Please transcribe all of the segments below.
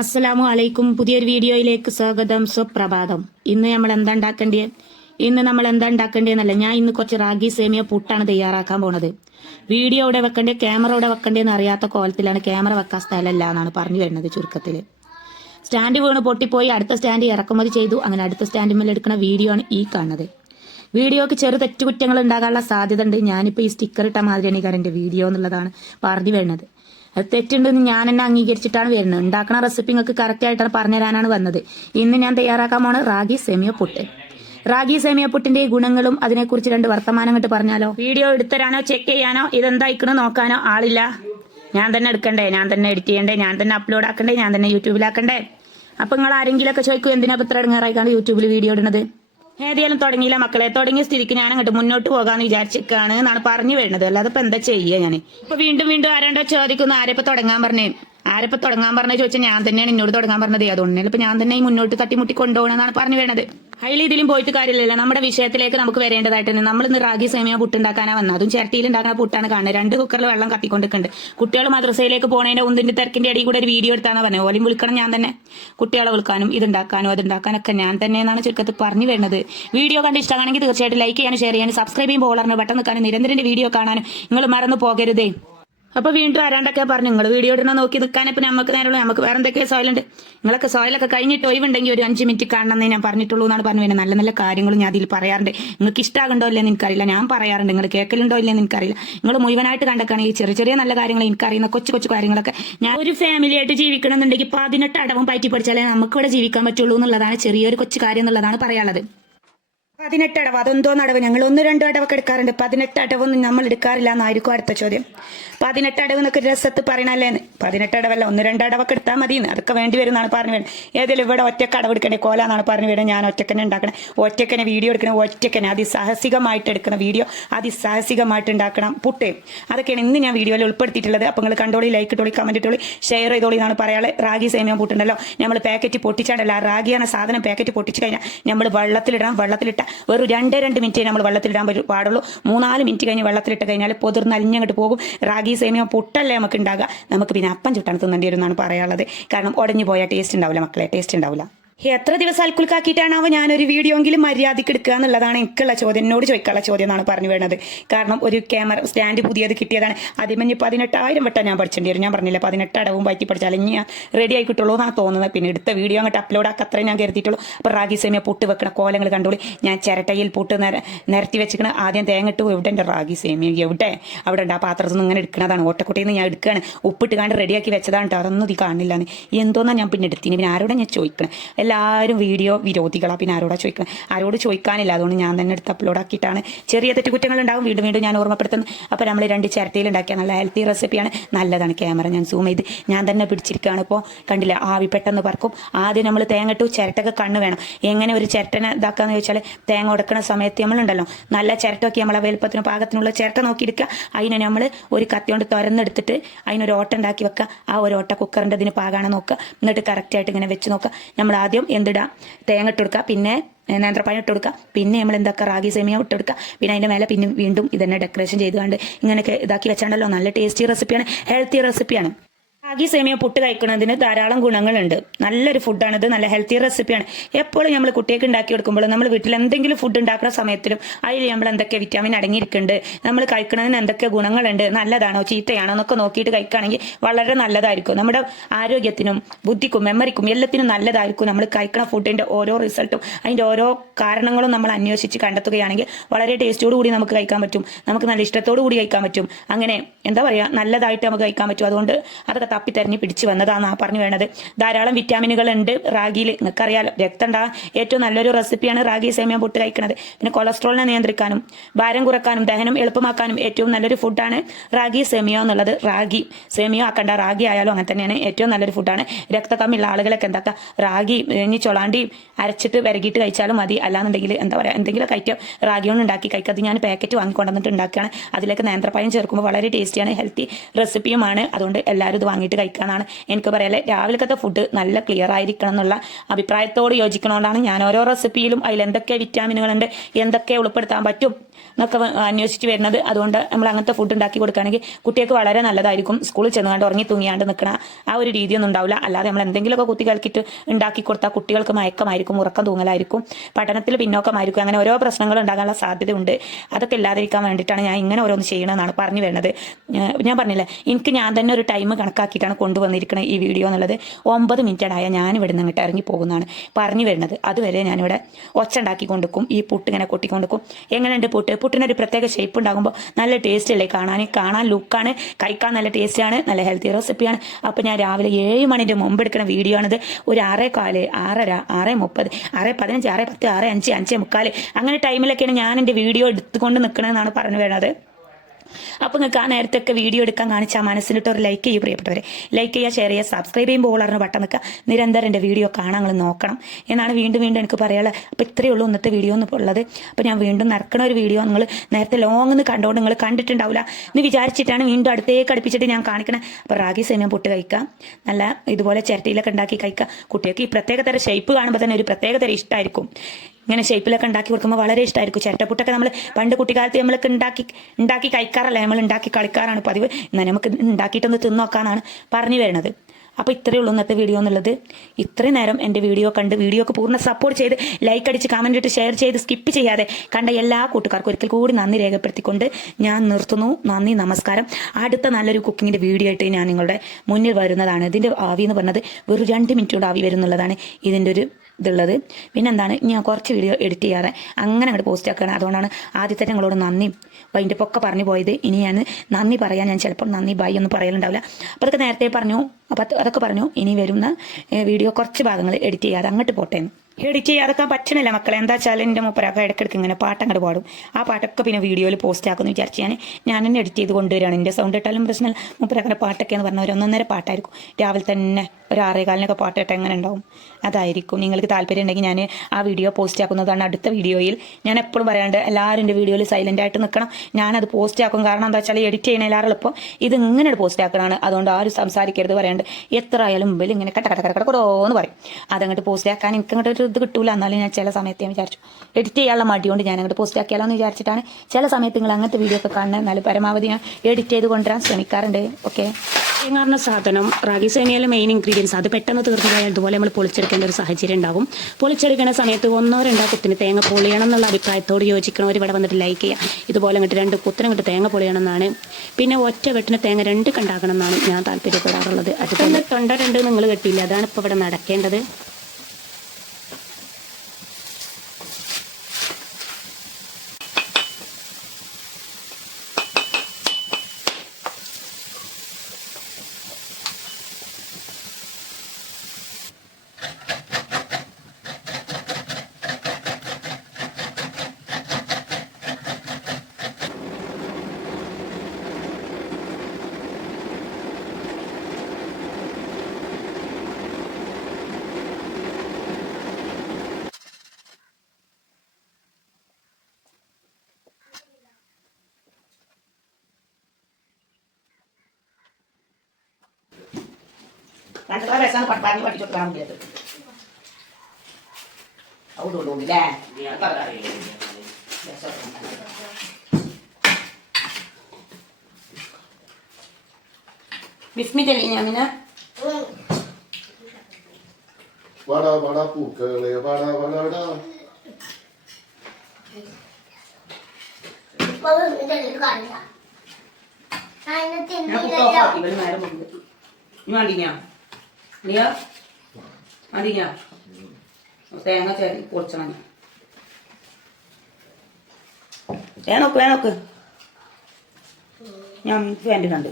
അസ്സലാമു അലൈക്കും. പുതിയൊരു വീഡിയോയിലേക്ക് സ്വാഗതം. സുപ്രഭാതം. ഇന്ന് നമ്മൾ എന്താ ഉണ്ടാക്കേണ്ടതെന്നല്ല, ഞാൻ ഇന്ന് കുറച്ച് റാഗി സേമിയ പുട്ടാണ് തയ്യാറാക്കാൻ പോണത്. വീഡിയോ ഇവിടെ വെക്കണ്ടേ, ക്യാമറ ഇവിടെ വെക്കണ്ടേന്ന് അറിയാത്ത കോലത്തിലാണ്. ക്യാമറ വെക്കാൻ സ്ഥലമല്ല എന്നാണ് പറഞ്ഞു വരുന്നത് ചുരുക്കത്തിൽ. സ്റ്റാൻഡ് വീണ് പൊട്ടിപ്പോയി, അടുത്ത സ്റ്റാൻഡ് ഇറക്കുമതി ചെയ്തു. അങ്ങനെ അടുത്ത സ്റ്റാൻഡിന്മേൽ എടുക്കുന്ന വീഡിയോ ആണ് ഈ കാണുന്നത്. വീഡിയോക്ക് ചെറു തെറ്റുകുറ്റങ്ങൾ ഉണ്ടാകാനുള്ള സാധ്യത ഉണ്ട്. ഞാനിപ്പോൾ ഈ സ്റ്റിക്കർ ഇട്ട മാതിരിയാണ് ഈ കറണ്ട് വീഡിയോ എന്നുള്ളതാണ് പറഞ്ഞു വരുന്നത്. അത് തെറ്റുണ്ടെന്ന് ഞാൻ എന്നെ അംഗീകരിച്ചിട്ടാണ് വരുന്നത്. ഉണ്ടാക്കുന്ന റെസിപ്പി നിങ്ങൾക്ക് കറക്റ്റ് ആയിട്ടാണ് പറഞ്ഞുതരാനാണ് വന്നത്. ഇന്ന് ഞാൻ തയ്യാറാക്കാൻ പോണ റാഗി സേമിയ പുട്ട്. റാഗി സേമിയ പുട്ടിന്റെ ഗുണങ്ങളും അതിനെക്കുറിച്ച് രണ്ട് വർത്തമാനം കണ്ട് പറഞ്ഞാലോ. വീഡിയോ എടുത്തരാനോ ചെക്ക് ചെയ്യാനോ ഇതെന്തായിക്കണോ നോക്കാനോ ആളില്ല. ഞാൻ തന്നെ എടുക്കണ്ടേ, ഞാൻ തന്നെ എഡിറ്റ് ചെയ്യണ്ടേ, ഞാൻ തന്നെ അപ്ലോഡ് ആക്കണ്ടേ, ഞാൻ തന്നെ യൂട്യൂബിലാക്കണ്ടേ. അപ്പൊ നിങ്ങൾ ആരെങ്കിലുമൊക്കെ ചോദിക്കും എന്തിനാ ഇത്ര ഇടങ്ങാറായിക്കാണ് യൂട്യൂബിൽ വീഡിയോ ഇടുന്നത്. ഏതായാലും തുടങ്ങിയില്ല മക്കളെ. തുടങ്ങിയ സ്ഥിതിക്ക് ഞാൻ അങ്ങോട്ട് മുന്നോട്ട് പോകാന്ന് വിചാരിച്ചിരിക്കാണ് എന്നാണ് പറഞ്ഞു വരുന്നത്. അല്ലാതെ ഇപ്പൊ എന്താ ചെയ്യുക ഞാൻ. ഇപ്പൊ വീണ്ടും ആരാണ്ടോ ചോദിക്കുന്നു ആരെപ്പോ തുടങ്ങാൻ പറഞ്ഞേ ചോദിച്ചാൽ ഞാൻ തന്നെയാണ് എന്നോട് തുടങ്ങാൻ പറഞ്ഞത്. അതുകൊണ്ടല്ലേ ഇപ്പൊ ഞാൻ തന്നെ ഈ മുന്നോട്ട് തട്ടിമുട്ടി കൊണ്ടുപോകണമെന്നാണ് പറഞ്ഞു വരുന്നത്. അതിൽ ഇതിലും പോയിട്ട് കാര്യമില്ല. നമ്മുടെ വിഷയത്തിലേക്ക് നമുക്ക് വരേണ്ടതായിട്ടുണ്ട്. നമ്മൾ ഇന്ന് റാഗി സേമിയ പുട്ടുണ്ടാക്കാനാ വന്നത്. അതും ചിരട്ടിയിൽ ഉണ്ടാക്കുന്ന പുട്ടാണ് കാണുന്നത്. 2 കുക്കറിൽ വെള്ളം കത്തിക്കൊണ്ടിരിക്കുന്നുണ്ട്. കുട്ടികൾ മദ്രസയിലേക്ക് പോണേന്റെ ഉന്തിന്റെ തിരക്കിന്റെ അടിയിൽ കൂടെ ഒരു വീഡിയോ എടുത്താന്ന് പറഞ്ഞു. ഓലും വിളിക്കണം ഞാൻ തന്നെ. കുട്ടികളെ വിളിക്കാനും ഇതുണ്ടാക്കാനും അതുണ്ടാക്കാനൊക്കെ ഞാൻ തന്നെയെന്നാണ് ചുരുക്കത്തിൽ പറഞ്ഞു വരുന്നത്. വീഡിയോ കണ്ട് ഇഷ്ടമാണെങ്കിൽ തീർച്ചയായിട്ടും ലൈക്ക് ചെയ്യാനും ഷെയർ ചെയ്യാനും സബ്സ്ക്രൈബ് ചെയ്യുമ്പോൾ ഓളറിന് ബട്ടൺ നിൽക്കാനും നിരന്തരം വീഡിയോ കാണാനും നിങ്ങൾ മറന്നു പോകരുതേ. അപ്പൊ വീണ്ടും ആരാണ്ടൊക്കെ പറഞ്ഞു നിങ്ങൾ വീഡിയോ ഇടുന്ന നോക്കി നിൽക്കാൻ. ഇപ്പൊ നമുക്ക് നേരമുള്ളൂ. നമുക്ക് വേറെ എന്തൊക്കെയാ സോയിലുണ്ട്. നിങ്ങളൊക്കെ സോയിലൊക്കെ കഴിഞ്ഞിട്ട് ഒഴിവുണ്ടെങ്കിൽ ഒരു 5 മിനിറ്റ് കാണണമെന്നേ ഞാൻ പറഞ്ഞിട്ടുള്ളൂ എന്നാണ് പറഞ്ഞു വരുന്നത്. നല്ല നല്ല കാര്യങ്ങളും ഞാൻ അതിൽ പറയാറുണ്ട്. നിങ്ങൾക്ക് ഇഷ്ടമാകണ്ടോ ഇല്ലെന്ന് എനിക്കറിയില്ല. ഞാൻ പറയാറുണ്ട്. നിങ്ങൾ കേൾക്കലുണ്ടോ ഇല്ലെന്ന് എനിക്കറിയില്ല. നിങ്ങൾ മുഴുവനായിട്ട് കണ്ടൊക്കെയാണെങ്കിൽ ചെറിയ നല്ല കാര്യങ്ങൾ എനിക്കറിയുന്ന കൊച്ചു കാര്യങ്ങളൊക്കെ. ഞാൻ ഒരു ഫാമിലി ആയിട്ട് ജീവിക്കണമെന്നുണ്ടെങ്കിൽ 18 അടവും പറ്റി പഠിച്ചാലേ നമുക്ക് ഇവിടെ ജീവിക്കാൻ പറ്റുള്ളൂ എന്നുള്ളതാണ് ചെറിയൊരു കൊച്ചു കാര്യം എന്നുള്ളതാണ് പറയാനുള്ളത്. 18 അടവ് അതെന്തോ നടവ്. ഞങ്ങൾ 1-2 അടവൊക്കെ എടുക്കാറുണ്ട്. 18 അടവൊന്നും നമ്മൾ എടുക്കാറില്ല എന്നായിരിക്കും അടുത്ത ചോദ്യം. 18 അടവ് എന്നൊക്കെ രസത്ത് പറയണല്ലേന്ന്. 18 അടവല്ല, 1-2 അടവൊക്കെ എടുത്താൽ മതിയെന്ന്. അതൊക്കെ വേണ്ടി വരും എന്നാണ് പറഞ്ഞു വരുന്നത്. ഏതെങ്കിലും ഇവിടെ ഒറ്റക്ക് അടവ് എടുക്കണേ കോലാന്നാണ് പറഞ്ഞു വരുന്നത്. ഞാൻ ഒറ്റക്കനെ ഉണ്ടാക്കണം, ഒറ്റക്കനെ വീഡിയോ എടുക്കണം, ഒറ്റക്കനെ അതിസാഹസികമായിട്ട് എടുക്കണം വീഡിയോ, അതിസാഹസികമായിട്ട് ഉണ്ടാക്കണം പുട്ട്. അതൊക്കെയാണ് ഇന്ന് ഞാൻ വീഡിയോയിൽ ഉൾപ്പെടുത്തിയിട്ടുള്ളത്. അപ്പോൾ നിങ്ങൾ കണ്ടോളി, ലൈക്ക് ഇട്ടോളി, കമന്റ് ഇട്ടോളി, ഷെയർ ചെയ്തോളി എന്നാണ് പറയാളെ. റാഗി സേമിയ പുട്ടുണ്ടല്ലോ, നമ്മൾ പാക്കറ്റ് പൊട്ടിച്ചാണ്ടല്ല, റാഗിയാണ് സാധനം. പാക്കറ്റ് പൊട്ടിച്ച് കഴിഞ്ഞാൽ നമ്മൾ വെള്ളത്തിലിടണം. വെള്ളത്തിലിട്ട വെറും 2 മിനിറ്റ് നമ്മൾ വെള്ളത്തിലിടാൻ പാടുള്ളൂ. 3-4 മിനിറ്റ് കഴിഞ്ഞ് വെള്ളത്തിലിട്ട് കഴിഞ്ഞാൽ പൊതിർന്ന് അലിഞ്ഞങ്ങോട്ട് പോകും. റാഗി സേമിയ പുട്ടല്ലേ നമുക്ക് ഉണ്ടാകുക. നമുക്ക് പിന്നെ അപ്പം ചുട്ടാണ് തിന്നേണ്ടി വരും എന്നാണ് പറയാനുള്ളത്. കാരണം ഉടഞ്ഞു പോയാൽ ടേസ്റ്റ് ഉണ്ടാവില്ല മക്കളെ, ടേസ്റ്റ് ഉണ്ടാവില്ല. എത്ര ദിവസം അൽക്കുൽക്കാക്കിയിട്ടാണാവോ ഞാനൊരു വീഡിയോ എങ്കിലും മര്യാദയ്ക്ക് എടുക്കുക എന്നുള്ളതാണ് എനിക്കുള്ള ചോദ്യം. എന്നോട് ചോദിക്കാനുള്ള ചോദ്യം എന്നാണ് പറഞ്ഞു വരുന്നത്. കാരണം ഒരു ക്യാമറ സ്റ്റാൻഡ് പുതിയത് കിട്ടിയതാണ്. അതിമഞ്ഞ് 18,000 വട്ടം ഞാൻ പഠിച്ചേണ്ടി വരും. ഞാൻ പറഞ്ഞില്ല 18 അടവും പറ്റി പഠിച്ചാൽ ഇനി ഞാൻ റെഡി ആയി കിട്ടുള്ളൂ എന്നാണ് തോന്നുന്നത്. പിന്നെ എടുത്ത വീഡിയോ അങ്ങോട്ട് അപ്ലോഡ് ആക്കുക അത്രയും ഞാൻ കരുതിയിട്ടുള്ളൂ. അപ്പോൾ റാഗി സേമിയ പുട്ട് വെക്കണ കോലങ്ങൾ കണ്ടോളി. ഞാൻ ചിരട്ടയിൽ പുട്ട് നിരത്തി വെച്ചിരിക്കണം. ആദ്യം തേങ്ങ ഇട്ടു. എവിടെ എൻ്റെ റാഗി സേമിയ എവിടെ? അവിടെ ഉണ്ട്. ആ പാത്രത്തിൽ നിന്ന് ഇങ്ങനെ എടുക്കുന്നതാണ്. ഓട്ടക്കുട്ടിയിൽ നിന്ന് ഞാൻ എടുക്കുകയാണ്. ഉപ്പിട്ട് കണ്ട് റെഡിയാക്കി വെച്ചതാണ്. അതൊന്നും ഇത് കാണില്ലാന്ന് എന്തോന്നാ ഞാൻ പിന്നെ എടുത്തിന്. പിന്നെ ആരോടെ ഞാൻ ചോദിക്കണം. എല്ലാവരും വീഡിയോ വിരോധികളാണ്. പിന്നെ ആരോടാ ചോദിക്കണം? ആരോട് ചോദിക്കാനില്ല. അതുകൊണ്ട് ഞാൻ തന്നെ എടുത്ത് അപ്ലോഡ് ആക്കിയിട്ടാണ്. ചെറിയ തെറ്റുകുറ്റങ്ങൾ ഉണ്ടാകും, വീണ്ടും ഞാൻ ഓർമ്മപ്പെടുത്തുന്നു. അപ്പോൾ നമ്മൾ 2 ചിരട്ടയിൽ ഉണ്ടാക്കിയ നല്ല ഹെൽത്തി റെസിപ്പിയാണ്. നല്ലതാണ്. ക്യാമറ ഞാൻ സൂം ചെയ്ത് ഞാൻ തന്നെ പിടിച്ചിരിക്കുകയാണ്. ഇപ്പോൾ കണ്ടില്ല, ആവി പെട്ടെന്ന് പറക്കും. ആദ്യം നമ്മൾ തേങ്ങ ഇട്ടു. ചിരട്ടൊക്കെ കണ്ണ് വേണം. എങ്ങനെ ഒരു ചിരട്ടനെ ഇതാക്കാന്ന് ചോദിച്ചാൽ, തേങ്ങ ഉടക്കുന്ന സമയത്ത് നമ്മളുണ്ടല്ലോ നല്ല ചിരട്ടൊക്കെ നമ്മളെ വലുപ്പത്തിനും പാകത്തിനുള്ള ചിരട്ട നോക്കിയെടുക്കുക. അതിനെ നമ്മൾ ഒരു കത്തി കൊണ്ട് തുറന്നെടുത്തിട്ട് അതിനൊരു ഓട്ട ഉണ്ടാക്കി വെക്കുക. ആ ഒരു ഓട്ട കുക്കറിൻ്റെ ഇതിന് പാകാണ് നോക്കുക. എന്നിട്ട് കറക്റ്റായിട്ട് ഇങ്ങനെ വെച്ച് നോക്കുക. നമ്മൾ ആദ്യം എന്തിടാം, തേങ്ങ ഇട്ട് കൊടുക്കുക, പിന്നെ നേന്ത്രപ്പഴം ഇട്ട് കൊടുക്കുക, പിന്നെ നമ്മൾ എന്താക്കുക റാഗി സേമിയ ഇട്ട് കൊടുക്കുക, പിന്നെ അതിൻ്റെ മേലെ പിന്നെ വീണ്ടും ഇതന്നെ ഡെക്കറേഷൻ ചെയ്തുകൊണ്ട് ഇങ്ങനെയൊക്കെ ഇതാക്കി വെച്ചാണ്ടല്ലോ. നല്ല ടേസ്റ്റി റെസിപ്പിയാണ്, ഹെൽത്തി റെസിപ്പിയാണ്. റാഗി സേമിയ പുട്ട് കഴിക്കുന്നതിന് ധാരാളം ഗുണങ്ങളുണ്ട്. നല്ലൊരു ഫുഡാണിത്. നല്ല ഹെൽത്തി റെസിപ്പിയാണ്. എപ്പോഴും നമ്മൾ കുട്ടികൾക്ക് ഉണ്ടാക്കി കൊടുക്കുമ്പോൾ നമ്മൾ വീട്ടിൽ എന്തെങ്കിലും ഫുഡ് ഉണ്ടാക്കുന്ന സമയത്തിലും അതിൽ നമ്മൾ എന്തൊക്കെ വിറ്റാമിൻ അടങ്ങിയിരിക്കുന്നുണ്ട്, നമ്മൾ കഴിക്കുന്നതിന് എന്തൊക്കെ ഗുണങ്ങളുണ്ട്, നല്ലതാണോ ചീത്തയാണോ എന്നൊക്കെ നോക്കിയിട്ട് കഴിക്കുകയാണെങ്കിൽ വളരെ നല്ലതായിരിക്കും. നമ്മുടെ ആരോഗ്യത്തിനും ബുദ്ധിക്കും മെമ്മറിക്കും എല്ലാത്തിനും നല്ലതായിരിക്കും. നമ്മൾ കഴിക്കുന്ന ഫുഡിൻ്റെ ഓരോ റിസൾട്ടും അതിൻ്റെ ഓരോ കാരണങ്ങളും നമ്മൾ അന്വേഷിച്ച് കണ്ടെത്തുകയാണെങ്കിൽ വളരെ ടേസ്റ്റോടു കൂടി നമുക്ക് കഴിക്കാൻ പറ്റും. നമുക്ക് നല്ല ഇഷ്ടത്തോടു കൂടി കഴിക്കാൻ പറ്റും. അങ്ങനെ എന്താ പറയുക, നല്ലതായിട്ട് നമുക്ക് കഴിക്കാൻ പറ്റും. അതുകൊണ്ട് അതൊക്കെ തപ്പിത്തെരഞ്ഞ് പിടിച്ച് വന്നതാണെന്നാണ് പറഞ്ഞു വേണത്. ധാരാളം വിറ്റാമിനുകൾ ഉണ്ട് റാഗിയിൽ. നിങ്ങൾക്കറിയാലോ, രക്തം ഉണ്ടാകാൻ ഏറ്റവും നല്ലൊരു റെസിപ്പിയാണ് റാഗി സേമിയ പുട്ട് കഴിക്കുന്നത്. പിന്നെ കൊളസ്ട്രോളിനെ നിയന്ത്രിക്കാനും ഭാരം കുറക്കാനും ദഹനം എളുപ്പമാക്കാനും ഏറ്റവും നല്ലൊരു ഫുഡാണ് റാഗി സേമിയ എന്നുള്ളത്. റാഗി സേമിയ ആക്കണ്ട, റാഗി ആയാലും അങ്ങനെ തന്നെയാണ്. ഏറ്റവും നല്ലൊരു ഫുഡാണ്. രക്തക്കമ്മിയുള്ള ആളുകളൊക്കെ എന്താക്കുക, റാഗി ഇനി ചൊളാണ്ടി അരച്ചിട്ട് വിരകിയിട്ട് കഴിച്ചാലും മതി. അല്ലാന്നുണ്ടെങ്കിൽ എന്താ പറയുക, എന്തെങ്കിലും ഐറ്റം റാഗി കൊണ്ട് ഉണ്ടാക്കി കഴിക്കുക. അത് ഞാൻ പാക്കറ്റ് വാങ്ങിക്കൊണ്ടുവന്നിട്ട് ഉണ്ടാക്കുകയാണ്. അതിലേക്ക് നേന്ത്രപ്പഴം ചേർക്കുമ്പോൾ വളരെ ടേസ്റ്റിയാണ്, ഹെൽത്തി റെസിപ്പിയുമാണ്. അതുകൊണ്ട് എല്ലാവരും ഇത് വാങ്ങി വാങ്ങിയിട്ട് കഴിക്കാമെന്നാണ് എനിക്ക് പറയാല്ലേ. രാവിലത്തെ ഫുഡ് നല്ല ക്ലിയർ ആയിരിക്കണം എന്നുള്ള അഭിപ്രായത്തോട് യോജിക്കണോണ്ടാണ് ഞാൻ ഓരോ റെസിപ്പിയിലും അതിൽ എന്തൊക്കെ വിറ്റാമിനുകളുണ്ട്, എന്തൊക്കെ ഉൾപ്പെടുത്താൻ പറ്റും എന്നൊക്കെ അന്വേഷിച്ച് വരുന്നത്. അതുകൊണ്ട് നമ്മൾ അങ്ങനത്തെ ഫുഡ് ഉണ്ടാക്കി കൊടുക്കുകയാണെങ്കിൽ കുട്ടികൾക്ക് വളരെ നല്ലതായിരിക്കും. സ്കൂളിൽ ചെന്നുകൊണ്ട് ഉറങ്ങി തൂങ്ങിയാണ്ട് നിൽക്കണ ആ ഒരു രീതിയൊന്നും ഉണ്ടാവില്ല. അല്ലാതെ നമ്മൾ എന്തെങ്കിലുമൊക്കെ കുത്തി കലക്കിയിട്ട് ഉണ്ടാക്കി കൊടുത്താൽ കുട്ടികൾക്ക് മയക്കമായിരിക്കും, ഉറക്കം തൂങ്ങലായിരിക്കും, പഠനത്തിൽ പിന്നോക്കമായിരിക്കും. അങ്ങനെ ഓരോ പ്രശ്നങ്ങൾ ഉണ്ടാകാനുള്ള സാധ്യതയുണ്ട്. അതൊക്കെ ഇല്ലാതിരിക്കാൻ വേണ്ടിയിട്ടാണ് ഞാൻ ഇങ്ങനെ ഓരോന്ന് ചെയ്യണമെന്നാണ് പറഞ്ഞു വരുന്നത്. ഞാൻ പറഞ്ഞില്ലേ, എനിക്ക് ഞാൻ തന്നെ ഒരു ടൈം കണക്കാക്കിയിട്ടാണ് കൊണ്ടുവന്നിരിക്കുന്നത് ഈ വീഡിയോ എന്നുള്ളത്. 9 മിനിറ്റായ ഞാൻ ഇവിടെ നിന്ന് അങ്ങോട്ട് ഇറങ്ങി പോകുന്നതാണ് പറഞ്ഞു വരുന്നത്. അതുവരെ ഞാനിവിടെ ഒച്ച ഉണ്ടാക്കി കൊണ്ടുക്കും, ഈ പുട്ട് ഇങ്ങനെ കൊട്ടിക്കൊണ്ടുക്കും. എങ്ങനെയുണ്ട് പുട്ട്? പുട്ടിനൊരു പ്രത്യേക ഷേപ്പ് ഉണ്ടാകുമ്പോൾ നല്ല ടേസ്റ്റ് അല്ലേ കാണാൻ ലുക്കാണ്, കഴിക്കാൻ നല്ല ടേസ്റ്റാണ്, നല്ല ഹെൽത്തി റെസിപ്പിയാണ്. അപ്പോൾ ഞാൻ രാവിലെ 7 മണിൻ്റെ മുമ്പ് എടുക്കുന്ന വീഡിയോ ആണിത്. ഒരു 6:15, 6:30, 6:30, 6:15, 6:10, 6:05, 5:45 അങ്ങനെ ടൈമിലൊക്കെയാണ് ഞാൻ എൻ്റെ വീഡിയോ എടുത്തുകൊണ്ട് നിൽക്കണമെന്നാണ് പറഞ്ഞു വരുന്നത്. അപ്പോൾ നിങ്ങൾക്ക് ആ നേരത്തൊക്കെ വീഡിയോ എടുക്കാൻ കാണിച്ചാൽ മനസ്സിലിട്ട് ഒരു ലൈക്ക് ചെയ്യും പ്രിയപ്പെട്ടവരെ. ലൈക്ക് ചെയ്യുക, ഷെയർ ചെയ്യുക, സബ്സ്ക്രൈബ് ചെയ്യുമ്പോൾ ഓളറിന് ബട്ടൺ നിൽക്കുക. നിരന്തരം എൻ്റെ വീഡിയോ കാണാൻ നിങ്ങൾ നോക്കണം എന്നാണ് വീണ്ടും എനിക്ക് പറയാനുള്ളത്. അപ്പോൾ ഇത്രയേ ഉള്ളൂ ഇന്നത്തെ വീഡിയോ എന്നുള്ളത്. അപ്പോൾ ഞാൻ വീണ്ടും നടക്കണ ഒരു വീഡിയോ നിങ്ങൾ നേരത്തെ ലോങ് നിന്ന് കണ്ടുകൊണ്ട് നിങ്ങൾ കണ്ടിട്ടുണ്ടാവില്ല എന്ന് വിചാരിച്ചിട്ടാണ് വീണ്ടും അടുത്തേക്ക് അടുപ്പിച്ചിട്ട് ഞാൻ കാണിക്കണേ. അപ്പോൾ റാഗി സേമിയ പുട്ട് കഴിക്കാം, നല്ല ഇതുപോലെ ചിരട്ടിയിലൊക്കെ ഉണ്ടാക്കി കഴിക്കാം. കുട്ടികൾക്ക് ഈ പ്രത്യേക തരം ഷേപ്പ് കാണുമ്പോൾ തന്നെ ഒരു പ്രത്യേക തരം ഇഷ്ടമായിരിക്കും. ഇങ്ങനെ ഷേപ്പിലൊക്കെ ഉണ്ടാക്കി കൊടുക്കുമ്പോൾ വളരെ ഇഷ്ടമായിരിക്കും. ചിരട്ടപ്പുട്ടൊക്കെ നമ്മൾ പണ്ട് കുട്ടിക്കാലത്ത് നമ്മളൊക്കെ ഉണ്ടാക്കി കഴിക്കാറല്ല, നമ്മൾ ഉണ്ടാക്കി കളിക്കാറാണ് പതിവ്. എന്നാൽ നമുക്ക് ഉണ്ടാക്കിയിട്ടൊന്ന് തിന്നോക്കാന്നാണ് പറഞ്ഞു വരുന്നത്. അപ്പോൾ ഇത്രയേ ഉള്ളൂ ഇന്നത്തെ വീഡിയോ എന്നുള്ളത്. ഇത്രയും നേരം എൻ്റെ വീഡിയോ കണ്ട് വീഡിയോക്ക് പൂർണ്ണ സപ്പോർട്ട് ചെയ്ത് ലൈക്ക് അടിച്ച് കമൻറ്റ് ഇട്ട് ഷെയർ ചെയ്ത് സ്കിപ്പ് ചെയ്യാതെ കണ്ട എല്ലാ കൂട്ടുകാർക്കും ഒരിക്കൽ കൂടി നന്ദി രേഖപ്പെടുത്തിക്കൊണ്ട് ഞാൻ നിർത്തുന്നു. നന്ദി, നമസ്കാരം. അടുത്ത നല്ലൊരു കുക്കിങ്ങിൻ്റെ വീഡിയോ ആയിട്ട് ഞാൻ നിങ്ങളുടെ മുന്നിൽ വരുന്നതാണ്. ഇതിൻ്റെ ആവി എന്ന് പറഞ്ഞത് വെറും 2 മിനിറ്റ് കൊണ്ട് ആവി വരുന്നുള്ളതാണ് ഇതിൻ്റെ ഒരു ഇതുള്ളത്. പിന്നെന്താണ്, ഞാൻ കുറച്ച് വീഡിയോ എഡിറ്റ് ചെയ്യാതെ അങ്ങനെ അങ്ങോട്ട് പോസ്റ്റ് ആക്കുകയാണ്. അതുകൊണ്ടാണ് ആദ്യത്തെ ഞങ്ങളോട് നന്ദി അതിൻ്റെ പൊക്കെ പറഞ്ഞു പോയത്. ഇനി ഞാൻ നന്ദി പറയാൻ ഞാൻ ചിലപ്പോൾ നന്ദി ബൈ ഒന്നും പറയലുണ്ടാവില്ല. അപ്പോൾ അതൊക്കെ നേരത്തെ പറഞ്ഞു. അപ്പോൾ അതൊക്കെ പറഞ്ഞു. ഇനി വരുന്ന വീഡിയോ കുറച്ച് ഭാഗങ്ങൾ എഡിറ്റ് ചെയ്യാതെ അങ്ങോട്ട് പോട്ടെ. എഡിറ്റ് ചെയ്യാതൊക്കെ പറ്റണില്ല മക്കളെ. എന്താ വെച്ചാൽ എൻ്റെ മൂപ്പരൊക്കെ ഇടയ്ക്കിടയ്ക്ക് ഇങ്ങനെ പാട്ടങ്ങോട്ട് പാടും. ആ പാട്ടൊക്കെ പിന്നെ വീഡിയോയിൽ പോസ്റ്റ് ആക്കുമെന്ന് വിചാരിച്ച് ഞാൻ തന്നെ എഡിറ്റ് ചെയ്ത് കൊണ്ടുവരികയാണ്. എൻ്റെ സൗണ്ട് ഇട്ടാലും പ്രശ്നമില്ല. മൂപ്പരൊക്കെ പാട്ടൊക്കെ എന്ന് പറഞ്ഞാൽ ഒരു 1.5 പാട്ടായിരിക്കും. രാവിലെ തന്നെ ഒരു 6:15 പാട്ട് ഇട്ട് എങ്ങനെ ഉണ്ടാവും, അതായിരിക്കും. നിങ്ങൾക്ക് താല്പര്യം ഉണ്ടെങ്കിൽ ഞാൻ ആ വീഡിയോ പോസ്റ്റ് ആക്കുന്നതാണ് അടുത്ത വീഡിയോയിൽ. ഞാൻ എപ്പോഴും പറയാണ്ട് എല്ലാവരും എൻ്റെ വീഡിയോയിൽ സൈലൻ്റ് ആയിട്ട് നിൽക്കണം. ഞാനത് പോസ്റ്റ് ആക്കും. കാരണം എന്താ വെച്ചാൽ എഡിറ്റ് ചെയ്യണ എല്ലാവരും എളുപ്പം ഇത് ഇങ്ങനെ പോസ്റ്റ് ആക്കണമാണ്. അതുകൊണ്ട് ആരും സംസാരിക്കരുത്, പറയാണ്ട് എത്ര ആയാലും മുമ്പിൽ ഇങ്ങനെ കടക്കടക്കടക്കടോന്ന് പറയും. അതങ്ങോട്ട് പോസ്റ്റ് ആക്കാൻ എനിക്ക് അങ്ങോട്ട് ഒരു ഇത് കിട്ടൂല. എന്നാലും ഞാൻ ചില സമയത്ത് ഞാൻ വിചാരിച്ചു എഡിറ്റ് ചെയ്യാനുള്ള മടി കൊണ്ട് ഞാൻ അങ്ങോട്ട് പോസ്റ്റ് ആക്കിയാലോ എന്ന് വിചാരിച്ചിട്ടാണ്. ചില സമയത്ത് നിങ്ങൾ അങ്ങനത്തെ വീഡിയോ ഒക്കെ കാണുന്നത്. എന്നാലും പരമാവധി ഞാൻ എഡിറ്റ് ചെയ്ത് കൊണ്ടുവരാൻ ശ്രമിക്കാറുണ്ട്. ഓക്കെ, തേങ്ങാറിന സാധനം റാഗി സേമിയയിലെ മെയിൻ ഇൻഗ്രീഡിയൻസ് അത് പെട്ടെന്ന് തീർന്നു പോയാൽ ഇതുപോലെ നമ്മൾ പൊളിച്ചെടുക്കേണ്ട ഒരു സാഹചര്യം ഉണ്ടാവും. പൊളിച്ചെടുക്കുന്ന സമയത്ത് 1-2 കുത്തിന് തേങ്ങ പൊളിയണം എന്നുള്ള അഭിപ്രായത്തോട് യോജിക്കണവർ ഇവിടെ വന്നിട്ട് ലൈക്ക് ചെയ്യുക. ഇതുപോലെ അങ്ങോട്ട് 2 കുത്തിന് അങ്ങോട്ട് തേങ്ങ പൊളിയണം എന്നാണ്. പിന്നെ ഒറ്റ വെട്ടിന് തേങ്ങ 2 കണ്ടാക്കണം എന്നാണ് ഞാൻ താല്പര്യപ്പെടാറുള്ളത്. അതുപോലെ തൊണ്ട 2 നിങ്ങൾ കെട്ടിയില്ല, അതാണ് ഇപ്പോൾ ഇവിടെ നടക്കേണ്ടത്. Nanti kalau biasa part-partnya pak dicoba kamu dia tuh. Aku dulu bilang. Biasa. Bismillahirrahmanirrahim Amina. Vada pukale, vada. Bawa minta dilukan ya. Saya tinggi Aku aja. tahu kaki belum ada begitu. Ini mandinya. Dia mandinya. തേങ്ങ ചേരി പൊളിച്ചണം. വേണോക്ക് ഞാൻ ഫാൻ്റെ കണ്ട്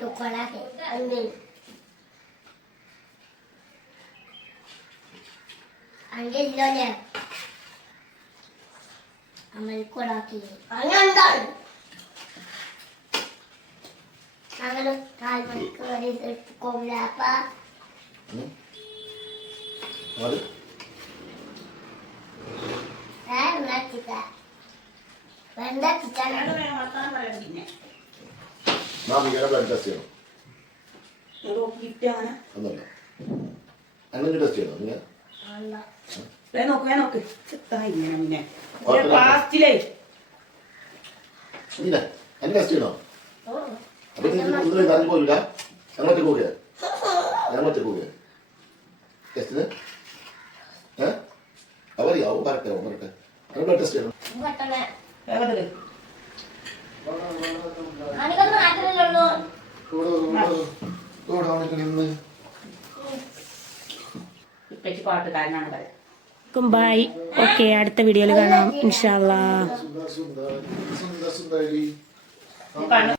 chocolate. Amin. Angin lonya. Amal ko laki. Angan dan. അങ്ങനെ 4 മണിക്ക് വരെ എടുത്തുകൊണ്ടില്ല അപ്പ അത് മാമിങ്ങനെ blood test ചെയ്യണം ഒന്നല്ല അങ്ങനെ ടെസ്റ്റ് ചെയ്യണം നിങ്ങൾ നോക്ക് പ്ലാസ്റ്റിലേ ഇല്ല എന്നെ ടെസ്റ്റ് ചെയ്യണോ അപ്പൊ നിങ്ങൾ ഇതാരും പോയില്ല ഞങ്ങളൊക്കെ പോവുക ഞങ്ങളൊക്കെ പോവുക ടെസ്റ്റിന് അവരിയാവും പറട്ടെ പറട്ടെ ഞങ്ങൾ ബ്ലഡ് ടെസ്റ്റ് ചെയ്യണം പാട്ടുകാരനാണ് പറയാം ബൈ ഓക്കെ അടുത്ത വീഡിയോയിൽ കാണാം ഇൻഷാല്ലാ സുന്ദരി